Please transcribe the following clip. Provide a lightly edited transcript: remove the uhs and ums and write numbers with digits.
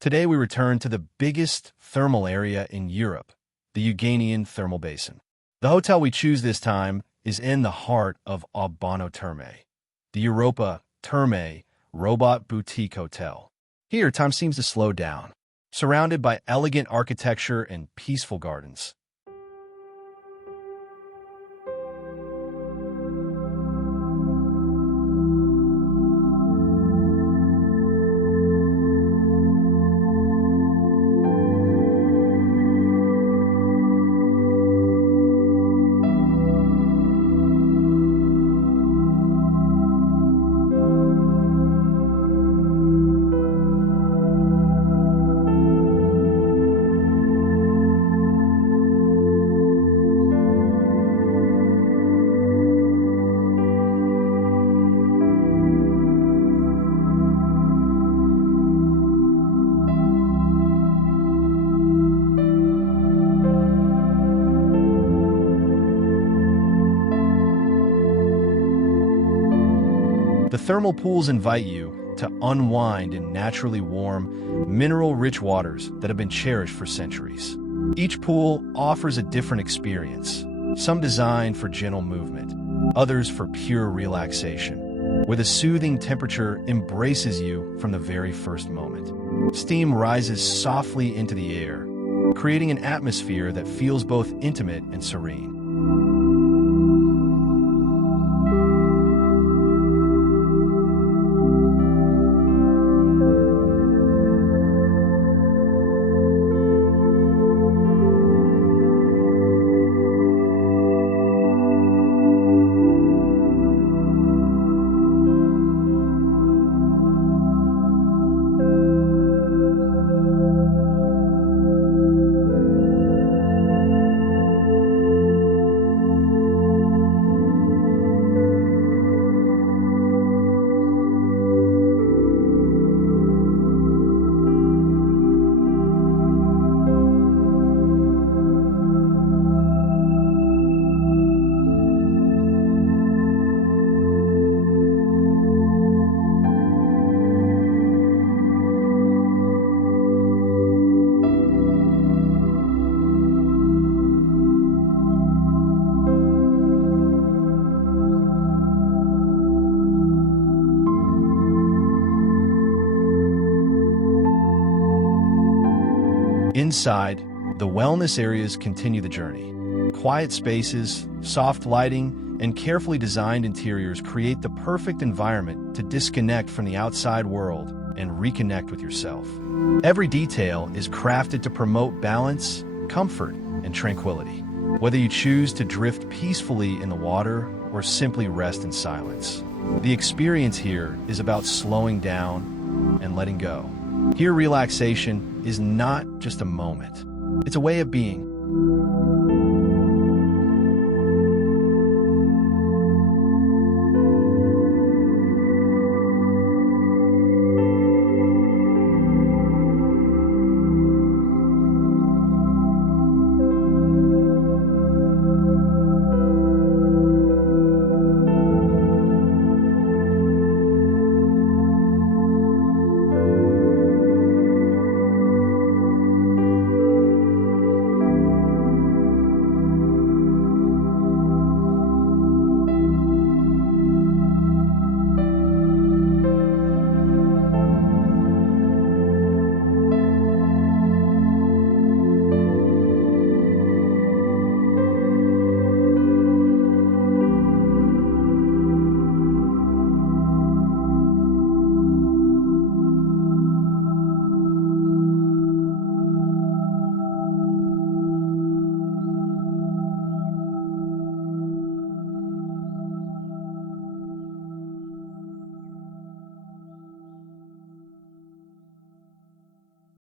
Today we return to the biggest thermal area in Europe, the Eugenian Thermal Basin. The hotel we choose this time is in the heart of Obano Terme, the Europa Terme Robot Boutique Hotel. Here, time seems to slow down, surrounded by elegant architecture and peaceful gardens. The thermal pools invite you to unwind in naturally warm, mineral-rich waters that have been cherished for centuries. Each pool offers a different experience, some designed for gentle movement, others for pure relaxation, where the soothing temperature embraces you from the very first moment. Steam rises softly into the air, creating an atmosphere that feels both intimate and serene. Inside, the wellness areas continue the journey. Quiet spaces, soft lighting, and carefully designed interiors create the perfect environment to disconnect from the outside world and reconnect with yourself. Every detail is crafted to promote balance, comfort, and tranquility, whether you choose to drift peacefully in the water or simply rest in silence. The experience here is about slowing down and letting go. Here, relaxation is not just a moment. It's a way of being,